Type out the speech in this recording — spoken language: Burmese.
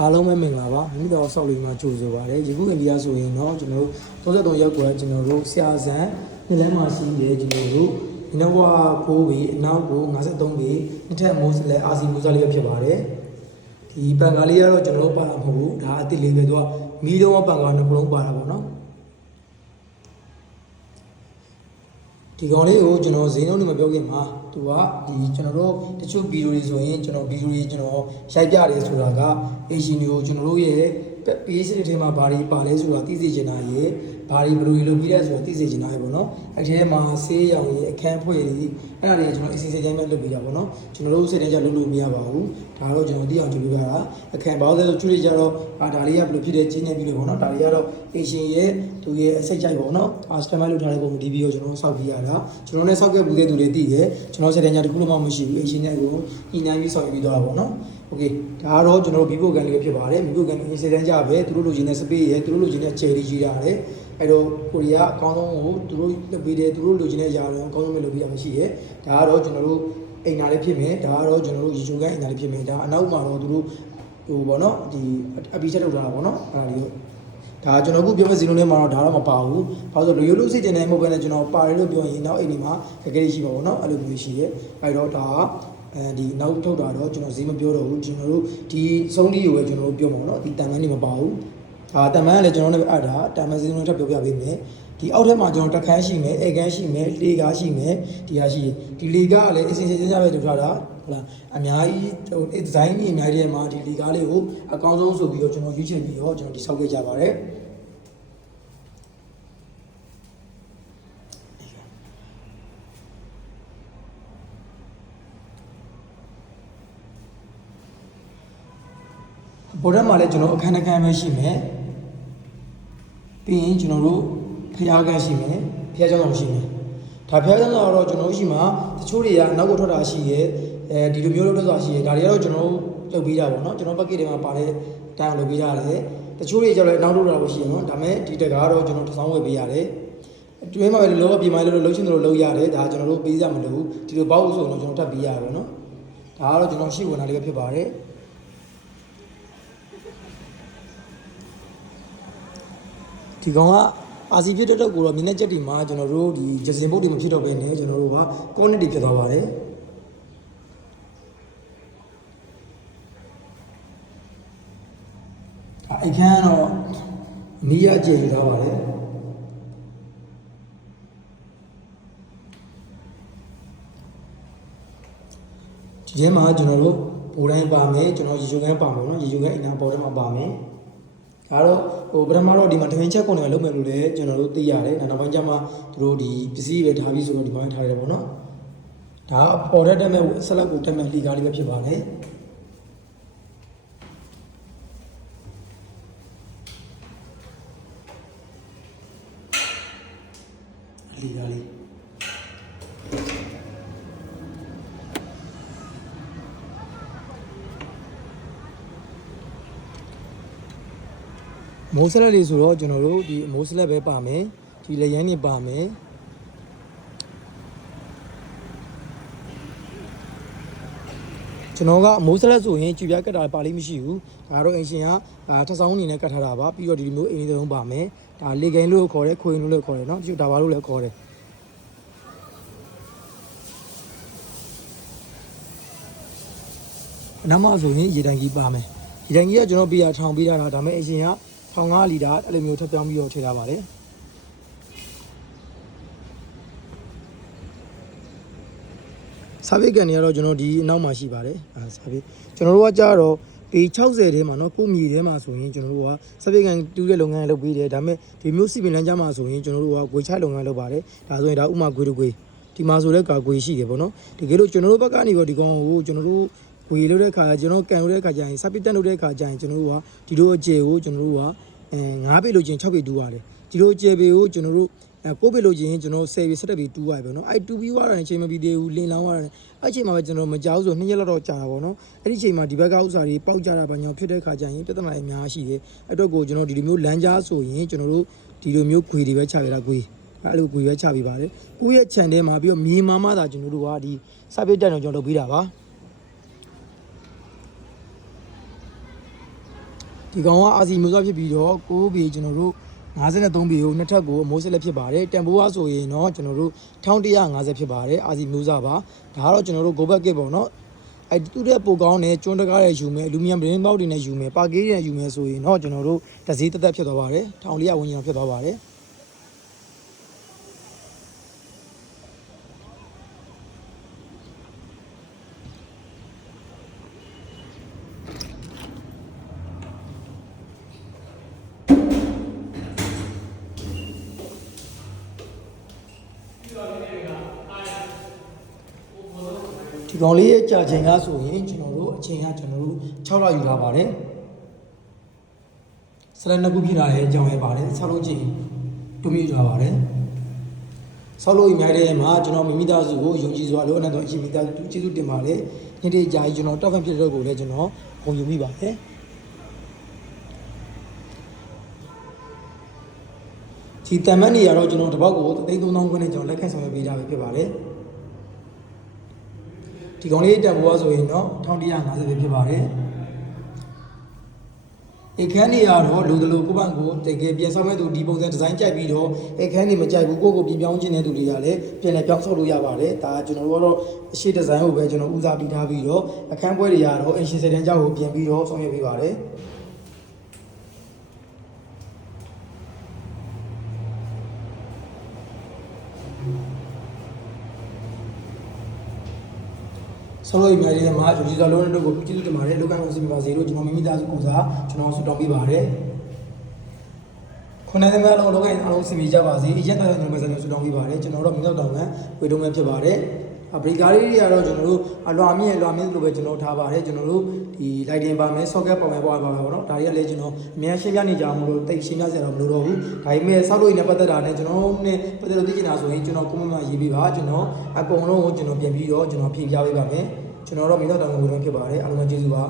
အားလုံးပဲမင်္ဂလာပါမိတော်ဆောက်လေးမှာကြိုဆိုပါရစေယခုအိန္ဒိယဆိုရင်တော့ကျွန်တော်တို့33ရောက်ကွယ်ကျွန်တော်တို့ဆရာဆန်နှစ်လမ်းမှာရှိတယ်ကျွန်တော်တို့ဒီနောက်ဘွား9ပေအနောက်ကို53ပေနှစ်ထပ်မိုးစလဲအာစီမိုးစားလေးဖြစ်ပါတယ်ဒီပန်ကားလေးကတော့ကျွန်တော်တို့ပါလာမဟုတ်ဘူးဒါအစ်စ်လေးပဲသူကမီးတော့ပန်ကားနှစ်ခုလုံးပါတာပေါ့နော်ဒီကောင်လေးကိုကျွန်တော်ဈေးနှုန်းတွေမပြောခင်မှာသူကဒီကျွန်တော်တို့တချို့ဗီဒီယိုတွေဆိုရင်ကျွန်တော်ဗီဒီယိုတွေကျွန်တော်ရိုက်ပြတယ်ဆိုတာက Asian ကိုကျွန်တော်တို့ရဲ့ PH တွေထဲမှာဘာတွေပါလဲဆိုတာသိစေချင်တာရေဘာတွေဘယ်လိုလုပ်ပြီးလဲဆိုတာသိစေချင်တာရေပေါ့နော်အဲ့ဒီထဲမှာဆေးရောင်ရေအခန်းဖွဲ့တွေအဲ့ဒါတွေကျွန်တော်အစီအစဉ်တိုင်းပဲလုပ်ပေးတာပေါ့နော်ကျွန်တော်တို့စိတ်ထဲကျလုပ်လို့မရပါဘူးဒါတော့ကျွန်တော်သိအောင်ကြည့်လို့ရတာအခန်းဘာလို့လဲဆိုချွေးကြတော့ဒါလေးကဘယ်လိုဖြစ်တယ်ကျင်းနေပြီလို့ပေါ့နော်ဒါလေးကတော့ Asian ရဲ့သူရဲ့အစိတ်ကြိုက်ပေါ့နော်customer လုပ်ထားတဲ့ပုံဒီဗီဒီယိုကျွန်တော်စောက်ပြရတာကျွန်တော်လည်းစောက်ခဲ့ဘူးတဲ့သူတွေသိတယ်ကျွန်တော်စိတ်ထဲကျတခုမှမရှိဘူး Asian နဲ့ကိုညှိနှိုင်းပြီးစောက်ပြီးသွားတာပေါ့နော်โอเคဒါကတော့ကျွန်တော်တို့ Vivo ကန်လေးဖြစ်ပါတယ် Vivo ကန်လေးစိတ်ထဲကျပဲသူတို့လိုချင်တဲ့ space ရဲ့သူတို့လိုချင်တဲ့ cherry ကြီးရတယ်အဲ့တော့ကိုရီးယားအကောင်းဆုံးကိုသူတို့လုပ်ပေးတယ်သူတို့လိုချင်တဲ့ຢာတွေအကောင်းဆုံးပဲလုပ်ပေးရမှာရှိတယ်ဒါကတော့ကျွန်တော်တို့အိမ်နာလေးဖြစ်မယ်ဒါကတော့ကျွန်တော်တို့ရေချိုကန်အိမ်နာလေးဖြစ်မယ်ဒါအနောက်မှာတော့သူတို့ဟိုပေါ့နော်ဒီအပီချက်ထုတ်ထားတာပေါ့နော်အဲ့ဒါလေးဒါကျွန်တော်ခုပြောမဲ့ဇီနိုထဲမှာတော့ဒါတော့မပါဘူး။ဘာလို့လဲလူရိုးလို့စိတ်ကျင်နေမှုပဲနဲ့ကျွန်တော်ပါတယ်လို့ပြောရင်နောက်အိမ်ဒီမှာခက်ခဲရှိပါဘောနော်အဲ့လိုမျိုးရှိရဲ့။အဲ့တော့ဒါဒီနောက်ထုတ်တာတော့ကျွန်တော်ဈေးမပြောတော့ဘူးကျွန်တော်တို့ဒီဆုံးလေးကိုပဲကျွန်တော်တို့ပြောမှာနော်ဒီတန်မန်းနေမပါဘူး။ဒါတန်မန်းကလည်းကျွန်တော်တို့အပ်တာတန်မန်းဇီနိုထပ်ပြောပြပေးမယ်။ဒီအောက်ထက်မှာကျွန်တော်တက်ခန်းရှိမယ်အိတ်ခန်းရှိမယ်လေကားရှိမယ်ဒီဟာရှိဒီလေကားကလည်းအစင်စင်စင်ပဲထုတ်ထားတာဟုတ်လားအများကြီးဟိုဒီဇိုင်းကြီးအများကြီးထဲမှာဒီလေကားလေးကိုအကောင်းဆုံးဆိုပြီးတော့ကျွန်တော်ရွေးချယ်ပြီးတော့ကျွန်တော်ဒီဆောက်ခဲ့ကြပါတယ်ဘော်ဒတ်မှာလည်းကျွန်တော်အခန်းတစ်ခန်းပဲရှိမယ်ပြီးရင်ကျွန်တော်တို့ဖျားကန်းရှိမယ်ဖျားเจ้าဆောင်ရှိမယ်ဒါဖျားเจ้าဆောင်တော့ကျွန်တော်တို့ရှိမှာတချို့တွေကနောက်ကိုထွက်တာရှိရဲဒီလိုမျိုးလုပ်တော့ရှိရဲဒါတွေကတော့ကျွန်တော်တို့လုပ်ပေးတာပေါ့နော်ကျွန်တော် package တွေမှာပါတဲ့တိုင်လုပ်ပေးရတယ်တချို့တွေကျတော့နောက်ထုတ်တာလို့ရှိရင်နော်ဒါမဲ့ဒီတကားတော့ကျွန်တော်တစ်ဆောင်ဝယ်ပေးရတယ်တွဲမှာပဲလောအပြင်မှာလို့လှုပ်ရှင်တို့လှုပ်ရတယ်ဒါကျွန်တော်တို့ပေးစရာမလိုဘူးဒီလိုပေါ့ဆိုတော့ကျွန်တော်ထပ်ပေးရတယ်နော်ဒါကတော့ကျွန်တော်ရှိဝင်တာလေးပဲဖြစ်ပါတယ်ဒီကောင်ကအာစီဖြစ်တော့ကိုတော့မြင်းနဲ့ချက်တွေမှာကျွန်တော်တို့ဒီဂျစင်ဘုတ်တွေမဖြစ်တော့ဘဲနဲ့ကျွန်တော်တို့ကကောနစ်တွေဖြစ်သွားပါတယ်အခန်းတော့မီးရကျေယူထားပါတယ်ဒီထဲမှာကျွန်တော်တို့ဘူတိုင်းပါမယ်ကျွန်တော်ရေချိုကန်ပါမယ်နော်ရေချိုကန်အင်နာပေါ်ထဲမှာပါမယ်ဒါတော့ဟိုပထမတော့ဒီမှာတမင်ချက်ကုန်တွေလုပ်မယ်လို့လည်းကျွန်တော်တို့သိရတယ်နောက်ပိုင်းကျမှသူတို့ဒီပစ္စည်းပဲထားပြီးဆိုတော့ဒီမှာထားရတယ်ပေါ့နော်ဒါပေါ်တဲ့တက်မဲ့ဆက်လက်ကိုတက်မဲ့လီကားလေးပဲဖြစ်ပါတယ်လီကားလေးမိုးစလက်တွေဆိုတော့ကျွန်တော်တို့ဒီမိုးစလက်ပဲပါမယ်ဒီလက်ရန်တွေပါမယ်ကျွန်တော်ကမိုးစလက်ဆိုရင်ကြည်ပြကတ်တာပါလိမ့်မရှိဘူးဒါတော့အင်ရှင်ကထဆောင်းအနေနဲ့ကတ်ထားတာပါပြီးတော့ဒီလိုမျိုးအင်းလေးသုံးပါမယ်ဒါလေကိန်းလို့ခေါ်တယ်ခွေလို့ခေါ်တယ်เนาะဒီဒါပါလို့လည်းခေါ်တယ်နောက်မှဆိုရင်ရေတိုင်ကြီးပါမယ်ရေတိုင်ကြီးကကျွန်တော်ပေးရထောင်ပေးထားတာဒါပေမဲ့အရှင်က15လီတာအဲ့လိုမျိုးထပ်ပြောင်းပြီးတော့ထည့်ထားပါတယ်စာပေကန်တွေကတော့ကျွန်တော်ဒီအနောက်မှာရှိပါတယ်စာပေကျွန်တော်တို့ကကြတော့ပေ60ထဲမှာเนาะကိုမြေထဲမှာဆိုရင်ကျွန်တော်တို့ကစာပေကန်တူးတဲ့လုပ်ငန်းလုပ်ပေးတယ်ဒါပေမဲ့ဒီမျိုးစီပင်လမ်းကြားမှာဆိုရင်ကျွန်တော်တို့ကဂွေချိုက်လုပ်ငန်းလုပ်ပါတယ်ဒါဆိုရင်ဒါဥမာဂွေတဂွေဒီမှာဆိုလည်းကာဂွေရှိတယ်ပေါ့နော်တကယ်လို့ကျွန်တော်တို့ဘက်ကနေတော့ဒီကောင်ကိုကျွန်တော်တို့ဝေလို့တဲ့ခါကျွန်တော်ကန်လို့တဲ့ခါကျရင်စာပေတက်လို့တဲ့ခါကျရင်ကျွန်တော်တို့ကဒီလိုအကျယ်ကိုကျွန်တော်တို့က9ပေလို့ချင်း6ပေတူးရတယ်ဒီလိုကျယ်ပေကိုကျွန်တော်တို့9ပေလို့ချင်းကျွန်တော်10ပေ17ပေတူးရတယ်ပေါ့နော်အဲ့တူးပြီးသွားတဲ့အချိန်မပြီးသေးဘူးလင်းလောင်းသွားတယ်အဲ့ချိန်မှာပဲကျွန်တော်မကြောက်ဆို2ရက်လောက်ကြာတာပေါ့နော်အဲ့ဒီချိန်မှာဒီဘက်ကဥစ္စာတွေပေါက်ကြတာဘာညာဖြစ်တဲ့ခါကျရင်ပြဿနာအများကြီးရှိတယ်အဲ့တော့ကိုကျွန်တော်ဒီလိုမျိုးလမ်းကြားဆိုရင်ကျွန်တော်တို့ဒီလိုမျိုးခွေတွေပဲချပြတာခွေအဲ့လိုခွေပဲချပြပါတယ်ကိုယ့်ရဲ့ channel မှာပြီးတော့မြေမာမှသာကျွန်တော်တို့ကဒီစာပေတက်တော့ကျွန်တော်လုပ်ပေးတာပါ ဒီကောင်ကအာစီမျိုးစားဖြစ်ပြီးတော့6ပေကျွန်တော်တို့53ပေကိုနှစ်ထပ်ကိုမိုးစစ်လက်ဖြစ်ပါတယ်တန်ဖိုးအားဆိုရင်တော့ကျွန်တော်တို့1150ဖြစ်ပါတယ်အာစီမျိုးစားပါဒါကတော့ကျွန်တော်တို့ go back kit ပေါ့နော်အဲ့တူတဲ့ပိုကောင်းနဲ့ကျွန်းတကားရဲ့ယူမယ်အလူမီနီယမ်ဘရင်းပေါက်တွေနဲ့ယူမယ်ပါကေးတွေနဲ့ယူမယ်ဆိုရင်တော့ကျွန်တော်တို့တစည်းတက်တက်ဖြစ်သွားပါတယ်1400ဝန်းကျင်ဖြစ်သွားပါတယ်ဒီကောင်လေးရဲ့ကြာချိန်ကဆိုရင်ကျွန်တော်တို့အချိန်ကကျွန်တော်တို့6လယူလာပါတယ်စရဏခုဖြစ်လာတဲ့အကြောင်းရပါတယ်ဆောက်လုပ်ချိန်တူမြူလာပါတယ်ဆောက်လုပ်ရများတဲ့မှာကျွန်တော်မိသားစုကိုယုံကြည်စွာလို့အနက်တော်အရှင်မိသားစုကျေးဇူးတင်ပါတယ်ညနေကြာကြီးကျွန်တော်တောက်ဖန်ဖြစ်တဲ့ကိုလည်းကျွန်တော်ဂုဏ်ယူမိပါတယ်ဒီတမန်နေရတော့ကျွန်တော်တပတ်ကို33,000ခွန်းနဲ့ကျွန်တော်လက်ခံဆောင်ရွက်ပေးတာပဲဖြစ်ပါတယ်ဒီကောင်လေးတက်ပေါ်ဆိုရင်တော့1150ပဲဖြစ်ပါတယ်အခန်းနေရတော့လူတလူကိုပန်ကိုတကယ်ပြန်ဆောင်မဲ့သူဒီပုံစံဒီဇိုင်းကြိုက်ပြီးတော့အခန်းနေမကြိုက်ဘူးကိုကိုပြင်ပြောင်းခြင်းတဲ့သူတွေကလည်းပြန်လည်းပြောင်းဆောက်လို့ရပါတယ်ဒါကျွန်တော်တို့ကတော့အရှိဒီဇိုင်းကိုပဲကျွန်တော်ဦးစားပေးထားပြီးတော့အခန်းပွဲတွေကတော့အင်ရှင်စတန်ကြောက်ကိုပြင်ပြီးတော့ဆောင်ရွက်ပေးပါတယ်ဆောက်လုပ်ရေးများတဲ့မှာယူဇာလုံးတို့ကိုကျေးဇူးတင်ပါတယ်လောကအောင်စီပါစေလို့ကျွန်တော်မိသားစုကိုစားကျွန်တော်ဆုတောင်းပေးပါတယ်ခုနကတည်းကလောကအောင်စီကြပါစေအရက်တော်ကျွန်တော်ပဲဆုတောင်းပေးပါတယ်ကျွန်တော်တို့မြောက်တောင်ကဝေတုံးပဲဖြစ်ပါတယ်အပရိကားလေးတွေကတော့ကျွန်တော်တို့အလွာမြင့်လိုပဲကျွန်တော်ထားပါတယ်ကျွန်တော်တို့ဒီ lighting ပါမယ် socket ပါမယ်ပေါ့နော်ဒါတွေကလည်းကျွန်တော်အများရှင်းပြနေကြအောင်လို့တိတ်ရှင်းပြစရာတော့မလိုတော့ဘူးဒါပေမဲ့ဆောက်လုပ်ရေးနဲ့ပတ်သက်တာနဲ့ကျွန်တော်နဲ့ပတ်သက်လို့သိချင်တာဆိုရင်ကျွန်တော် comment မှာရေးပေးပါကျွန်တော်အကုန်လုံးကိုကျွန်တော်ပြင်ပြီးတော့ကျွန်တော်ဖြေပြပေးပါမယ်ကျွန်တော်တို့မြောက်တောင်ကိုဝေတုံးဖြစ်ပါတယ်အားလုံးကျေးဇူးပါ